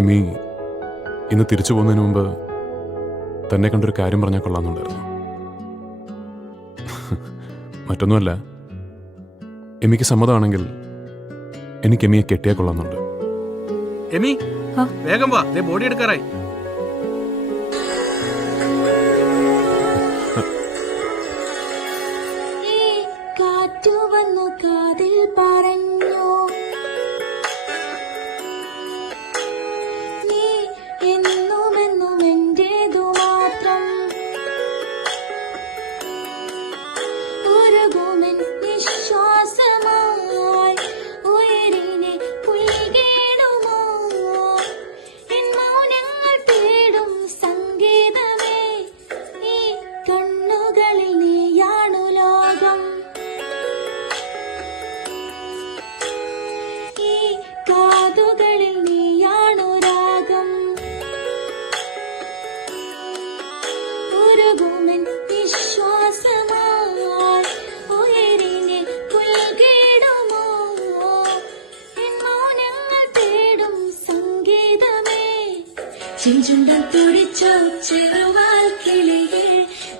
Amy ഇന്ന് തിരിച്ചു പോകുന്നതിന് മുമ്പ് തന്നെ കണ്ടൊരു കാര്യം പറഞ്ഞാൽ കൊള്ളാമെന്നുണ്ടായിരുന്നു. മറ്റൊന്നുമല്ല, എമിക്ക് സമ്മതമാണെങ്കിൽ എനിക്ക് എമിയെ കെട്ടിയാൽ കൊള്ളാമെന്നുണ്ട്. എമി വേഗം വാ, ബോഡി എടുക്കാറായി. ചെഞ്ചുണ്ടം തുടിച്ചോ ചെറുവാൽ കിളിയേ,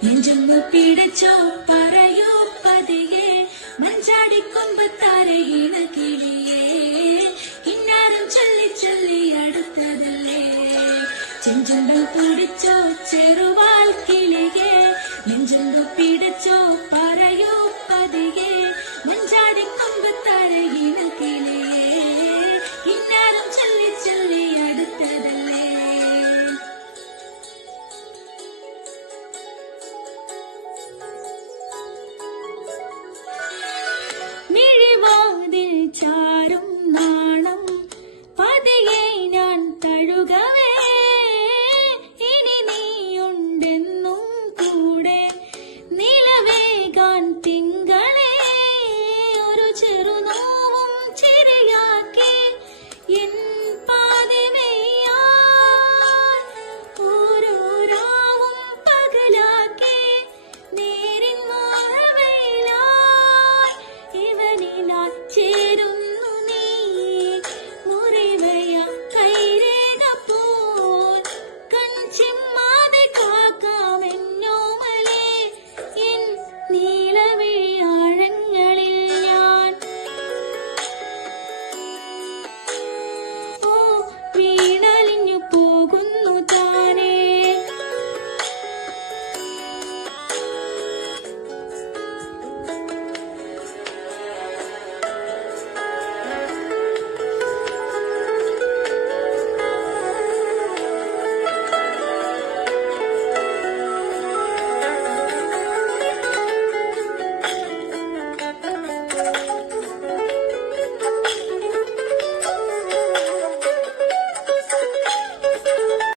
നെഞ്ചൊന്നു പിടിച്ചോ പറയൂ പതിയെ, മഞ്ചാടിക്കൊമ്പത്താരയിണ കിളിയേ, കിന്നാരം ചൊല്ലി ചൊല്ലി അടുത്തതല്ലേ. ചെഞ്ചുണ്ടം തുടിച്ചോ ചെറുവാൽ കിളിയേ, നെഞ്ചൊന്നു പിടിച്ചോ പറയൂ പതിയെ, മഞ്ചാടിക്കൊമ്പത്താരയിണ കിളിയേ, കിന്നാരം ചൊല്ലി ചൊല്ലി അടുത്തതല്ലേ. ചാരും നാൾ